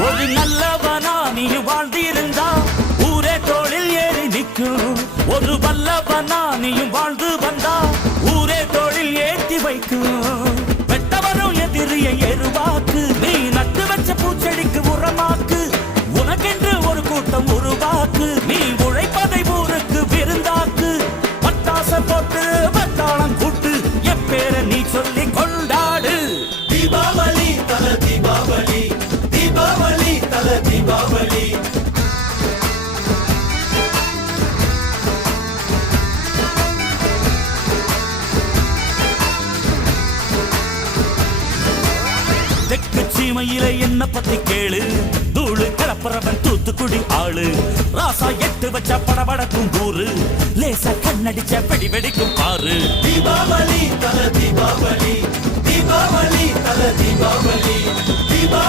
ஒரு நல்லவனா நீ வாழ்ந்திருந்தா ஊரே தோளில் ஏறி நிற்கும். ஒரு வல்லவனா நீயும் வாழ்ந்து வந்தா ஊரே தோளில் ஏற்றி வைக்கும். வெட்டவரும் எதிரிய எருவாக்கு, நீ நட்டு வச்ச பூச்செடிக்கு உரமாக்கு. உனக்கென்று ஒரு கூட்டம் உருவாக்கு, நீ உழைப்பதை ஊருக்கு விருந்தாக்கு. பட்டாச போட்டு பட்டாளம் கூட்டு, என் பேரை நீ சொல்லி கொண்டாடு. தீபாவளி தல தீபாவளி, தீபாவளி தல தீபாவளி. தெற்கு சீமையில என்ன பத்தி கேளு, தூளு கிளப்புறவன் தூத்துக்குடி ஆளு. ராசா எட்டு வச்ச படபடக்கும் ஊரு, லேசா கண்ணடிச்ச வெடி வெடிக்கும் பாரு. தீபாவளி தல தீபாவளி, தீபாவளி தல தீபாவளி.